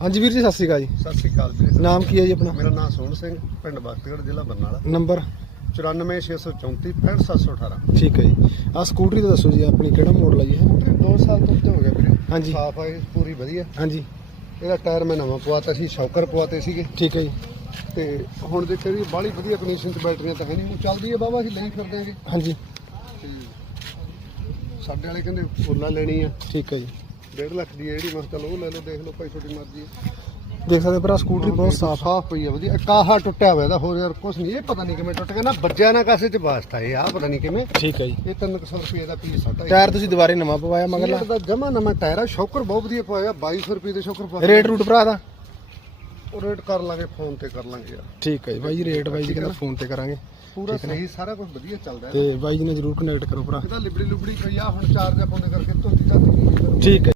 ਹਾਂਜੀ ਵੀਰ ਜੀ ਸਤਿ ਸ਼੍ਰੀ ਅਕਾਲ ਜੀ। ਸਤਿ ਸ਼੍ਰੀ ਅਕਾਲ ਵੀਰੇ। ਨਾਮ ਕੀ ਹੈ ਜੀ ਆਪਣਾ? ਮੇਰਾ ਨਾਮ ਸੋਹਣ ਸਿੰਘ ਪਿੰਡ ਬਖਤਗੜ੍ਹ ਜ਼ਿਲ੍ਹਾ ਬਰਨਾਲਾ। ਨੰਬਰ? 94634 65718 ਠੀਕ ਹੈ ਜੀ। ਆ ਸਕੂਟਰੀ ਦਾ ਦੱਸੋ ਜੀ ਆਪਣੀ ਕਿਹੜਾ ਮਾਡਲ ਹੈ ਜੀ ਇਹ? 2 ਸਾਲ ਤੋਂ ਉੱਤੇ ਹੋ ਗਿਆ ਵੀਰੇ। ਹਾਂਜੀ। ਸਾਫ਼ ਹੈ ਪੂਰੀ ਵਧੀਆ। ਹਾਂਜੀ। ਇਹਦਾ ਟਾਇਰ ਮੈਂ ਨਵਾਂ ਪਵਾਤਾ ਸੀ ਸ਼ੌਕਰ ਪਵਾਤੇ ਸੀਗੇ। ਠੀਕ ਹੈ ਜੀ। ਤੇ ਹੁਣ ਦੇ ਤੇਰੀ ਬਾਹਲੀ ਵਧੀਆ ਕੰਡੀਸ਼ਨ 'ਚ ਬੈਟਰੀਆਂ ਤਾਂ ਹੈ ਨਹੀਂ। ਹੁਣ ਚੱਲਦੀ ਹੈ ਬਾਬਾ ਅਸੀਂ ਲਈ ਫਿਰਦੇ ਆਂਗੇ ਹਾਂਜੀ। ਤੇ ਸਾਡੇ ਵਾਲੇ ਕਹਿੰਦੇ ਫੁੱਲਾਂ ਲੈਣੀ ਆ। ਠੀਕ ਹੈ ਜੀ। 1.5 ਲੱਖ ਦੀ ਹੈ ਜਿਹੜੀ ਮੈਂ ਕਿਹਾ ਚਲੋ ਉਹ ਲੈ ਲਓ ਦੇਖ ਲਓ ਭਾਈ ਤੁਹਾਡੀ ਮਰਜ਼ੀ ਹੈ। ਦੇਖ ਸਕਦੇ ਭਰਾ ਸਕੂਟਰੀ ਬਹੁਤ ਸਾਫ਼ ਸਾਫ਼ ਪਈ ਆ ਵਧੀਆ। ਕਾਹਾ ਟੁੱਟਿਆ ਹੋਇਆ ਇਹਦਾ ਹੋਰ ਯਾਰ ਕੁਛ ਨਹੀਂ ਇਹ ਪਤਾ ਨਹੀਂ ਕਿਵੇਂ ਟੁੱਟ ਗਿਆ ਨਾ ਵੱਜਿਆ ਨਾ ਕਾਸੇ 'ਚ ਵਾਸਤਾ ਇਹ ਆ ਪਤਾ ਨਹੀਂ ਕਿਵੇਂ। ਠੀਕ ਹੈ ਜੀ। ਇਹ 300 ਰੁਪਏ ਦਾ ਪੀਸ ਆ ਢਾਈ ਟਾਇਰ ਤੁਸੀਂ ਦੁਬਾਰੇ ਨਵਾਂ ਪਵਾਇਆ ਮਗਰਲਾ? ਮਗਰ ਦਾ ਜਮਾ ਨਵਾਂ ਟਾਇਰ ਆ ਸ਼ੌਕਰ ਬਹੁਤ ਵਧੀਆ ਪਵਾਇਆ 2200 ਰੁਪਏ ਦੇ ਸ਼ੌਕਰ ਪਾ ਰੇਟ ਰੂਟ ਭਰਾ ਦਾ? ਉਹ ਰੇਟ ਕਰ ਲਾਂਗੇ ਫੋਨ ਤੇ ਕਰ ਲਾਂਗੇ ਯਾਰ। ਠੀਕ ਹੈ ਜੀ ਬਾਈ ਜੀ ਰੇਟ ਬਾਈ ਜੀ ਕਹਿੰਦਾ ਫੋਨ ਤੇ ਕਰਾਂਗੇ। ਪੂਰਾ ਸਹੀ ਸਾਰਾ ਕੁਝ ਵਧੀਆ ਚੱਲਦਾ ਹੈ ਤੇ ਬਾਈ ਜੀ ਨਾਲ ਜਰੂਰ ਕਨੈਕਟ ਕਰੋ ਭਰਾ। ਇਹਦਾ ਲਿਬੜੀ ਲੁਬੜੀ ਪਈ ਆ ਹੁਣ ਚਾਰਜ ਪਾਉਂਦੇ ਕਰਕੇ ਧੋਤੀ ਧਾਤੀ ਠੀਕ ਹੈ।